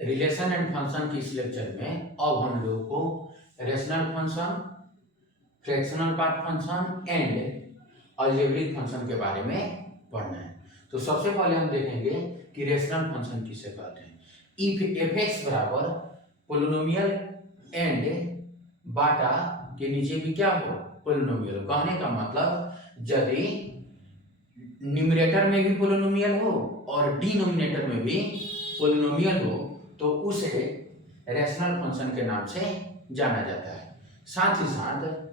Relation and function की इस lecture में अब हम लोगों को rational function, fractional part function and algebraic function के बारे में पढ़ना है। तो सबसे पहले हम देखेंगे कि रेशनल फंक्शन किसे कहते हैं। इफ एफ एक्स बराबर पोलिनोमियल एंड बाटा के नीचे भी क्या हो, पोलिनोमियल। कहने का मतलब यदि न्यूमरेटर में भी पोलिनोमियल हो और डिनोमिनेटर में भी पोलिनोमियल हो तो उसे रेशनल फंक्शन के नाम से जाना जाता है। साथ ही साथ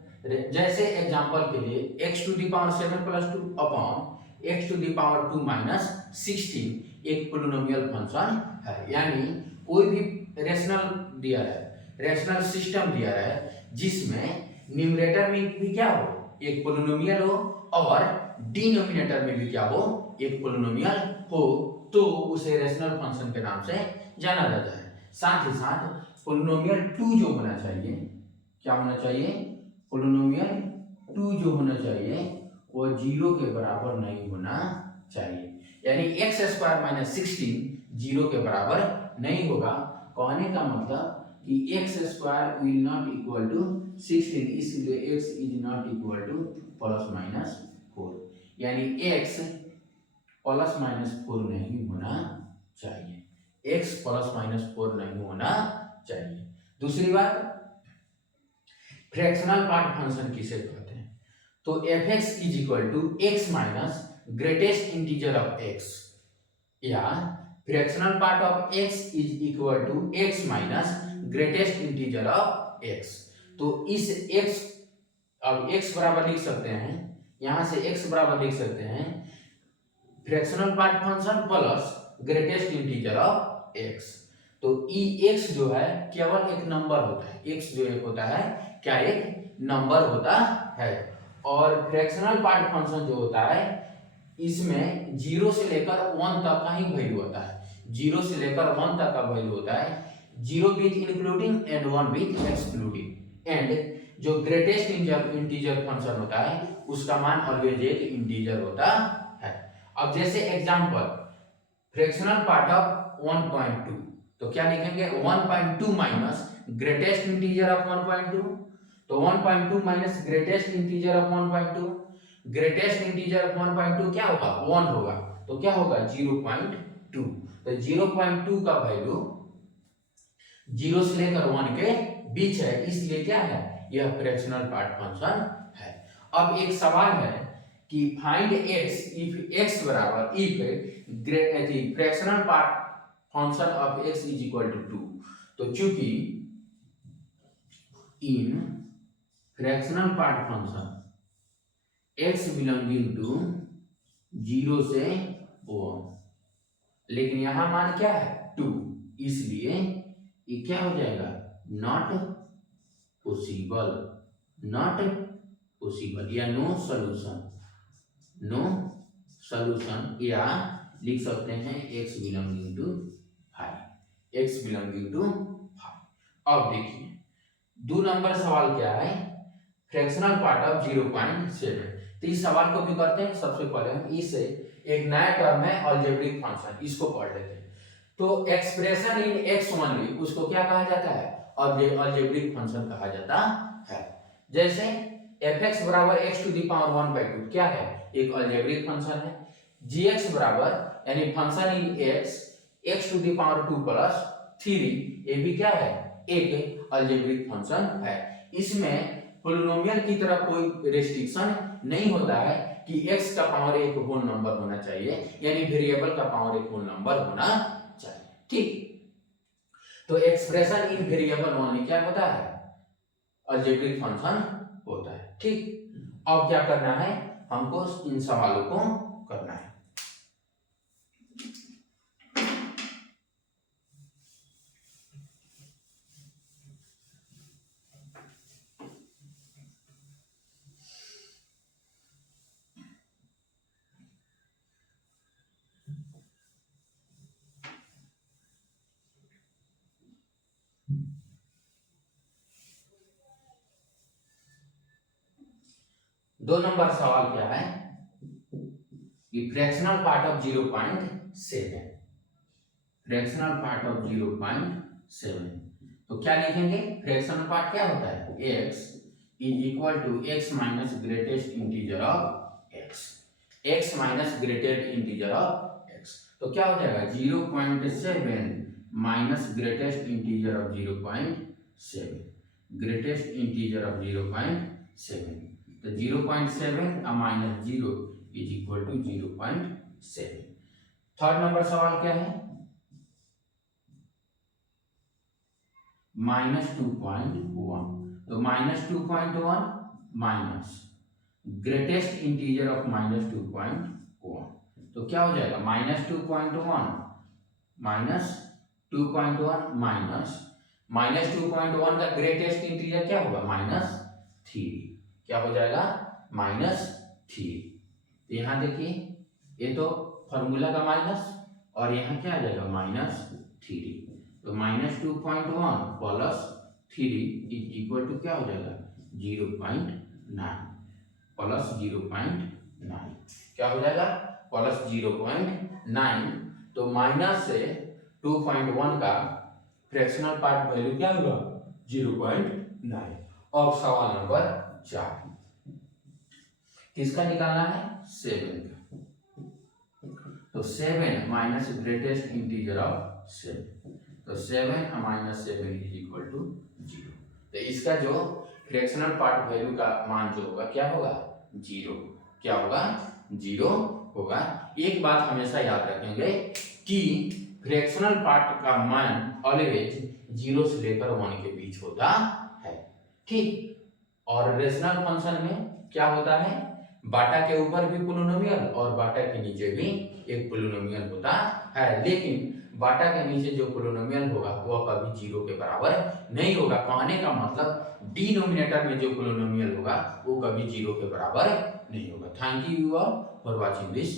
जैसे एग्जांपल के लिए x to the power 7 plus 2 upon x to the power 2 minus 16 एक पोलिनोमियल फंक्शन है। यानी कोई भी रेशनल दिया है, रेशनल सिस्टम दिया है जिसमें न्यूमरेटर में भी क्या हो, एक पोलिनोमियल हो और डिनोमिनेटर में भी क्या हो, एक पोलिनोमियल हो, तो उसे रेशनल फंक्शन के नाम से जाना जाता है। साथ ही साथ पोलिनोमियल 2 जो होना चाहिए, क्या होना चाहिए, पोलिनोमियल 2 जो होना चाहिए वो 0 के बराबर नहीं होना चाहिए। यानी एक्स स्क्वायर माइनस 16 0 के बराबर नहीं होगा। कहने का मतलब कि x square will not equal to 16, इसलिए x is not equal to plus minus 4। यानी एक्स प्लस माइनस 4 नहीं होना चाहिए, एक्स प्लस माइनस 4 नहीं होना चाहिए। दूसरी बात, फ्रैक्शनल पार्ट फंक्शन किसे कहते हैं, तो F X is equal to X minus greatest integer of X, या fractional part of X is equal to X minus greatest integer of X. तो इस एक्स, अब एक्स बराबर लिख सकते हैं, यहां से एक्स बराबर लिख सकते हैं fractional part function plus greatest integer of X. तो ई एक्स जो है केवल एक नंबर होता है, एक्स जो एक होता है क्या, एक नंबर होता है। और फ्रैक्शनल पार्ट फंक्शन जो होता है इसमें 0 से लेकर 1 तक का ही वैल्यू होता है, 0 से लेकर 1 तक का वैल्यू होता है, 0 with including and 1 with excluding. And जो ग्रेटेस्ट इंटीजर फंक्शन होता है उसका मान ऑलवेज एक इंटीजर होता है। अब जैसे एग्जांपल फ्रैक्शनल पार्ट ऑफ 1.2, तो क्या लिखेंगे 1.2 माइनस ग्रेटेस्ट इंटीजर ऑफ 1.2, तो 1.2 minus greatest integer of 1.2, greatest integer of 1.2 क्या होगा, 1 होगा, तो क्या होगा 0.2। तो 0.2 का वैल्यू 0 से लेकर 1 के बीच है, इसलिए क्या है, यह फ्रैक्शनल पार्ट फंक्शन है। अब एक सवाल है कि फाइंड x इफ x बराबर if fractional part function of x is equal to 2। तो चूंकि इन fractional part function x belonging to 0 से 1, लेकिन यहां मान क्या है 2, इसलिए ये क्या हो जाएगा, नॉट पॉसिबल, नॉट पॉसिबल या नो सॉल्यूशन, नो सॉल्यूशन, या लिख सकते हैं x belonging to 5, x belonging to 5। अब देखिए 2 नंबर सवाल क्या है, फ्रैक्शनल पार्ट ऑफ 0.7। तो इस सवाल को भी करते हैं। सबसे पहले हम इसे एक नया टर्म है अलजेब्रिक फंक्शन, इसको पढ़ लेते हैं। तो एक्सप्रेशन इन एक्स ओनली उसको क्या कहा जाता है, अलजेब्रिक फंक्शन कहा जाता है। जैसे एफ एक्स बराबर एक्स टू दी पावर 1/2 क्या है, एक अलजेब्रिक फंक्शन है। जी एक्स बराबर यानी function in x x to the power 2 plus 3, ये भी क्या है, एक अलजेब्रिक फंक्शन है। इसमें पोलिनोमियल की तरह कोई रेस्ट्रिक्शन नहीं होता है कि x का पावर एक होल नंबर होना चाहिए, यानी वेरिएबल का पावर एक होल नंबर होना चाहिए। ठीक, तो एक्सप्रेशन इन वेरिएबल ओनली क्या होता है, अलजेब्रिक फंक्शन होता है। ठीक, अब क्या करना है, हमको इन सवालों को करना है। दो नंबर सवाल क्या है, कि fractional part of 0.7, fractional part of 0.7, तो क्या लिखेंगे? फ्रैक्शनल पार्ट क्या होता है? x is equal to x minus greatest integer of x, x minus greatest integer of x, तो क्या हो जाएगा? 0.7 minus greatest integer of 0.7, greatest integer of 0.7, तो 0.7 minus 0 is equal to 0.7। Third number सवाल क्या है? -2.1, तो -2.1 माइनस ग्रेटेस्ट इंटीजर ऑफ -2.1, तो क्या हो जाएगा? -2.1 माइनस 2.1 माइनस -2.1 का ग्रेटेस्ट इंटीजर क्या होगा? -3, क्या हो जाएगा? -3। तो यहाँ देखिए, ये तो फॉर्मूला का माइनस, और यहाँ क्या आ जाएगा? -3, तो -2.1 प्लस 3 इज इक्वल टू क्या हो जाएगा? 0.9 प्लस 0.9, क्या हो जाएगा? प्लस 0.9, तो माइनस से 2.1 का फ्रैक्शनल पार्ट वैल्यू क्या होगा? 0.9। अब सवाल नंबर 4, किसका निकालना है? 7 का, तो 7 माइनस ग्रेटेस्ट इंटीजर ऑफ 7, तो 7 माइनस 7 इज इक्वल टू 0, तो इसका जो फ्रैक्शनल पार्ट वैल्यू का मान जो होगा क्या होगा? 0, क्या होगा? 0 होगा। एक बात हमेशा याद रखेंगे कि फ्रैक्शनल पार्ट का मान ऑलवेज 0 से लेकर 1 के बीच होता है, ठीक। और रेशनल फंक्शन में क्या होता है? बाटा के ऊपर भी पोलिनोमियल और बाटा के नीचे भी एक पोलिनोमियल होता है, लेकिन बाटा के नीचे जो पोलिनोमियल होगा वह कभी 0 के बराबर नहीं होगा। कहने का मतलब डिनोमिनेटर में जो पोलिनोमियल होगा वो कभी 0 के बराबर नहीं होगा। Thank you all for watching this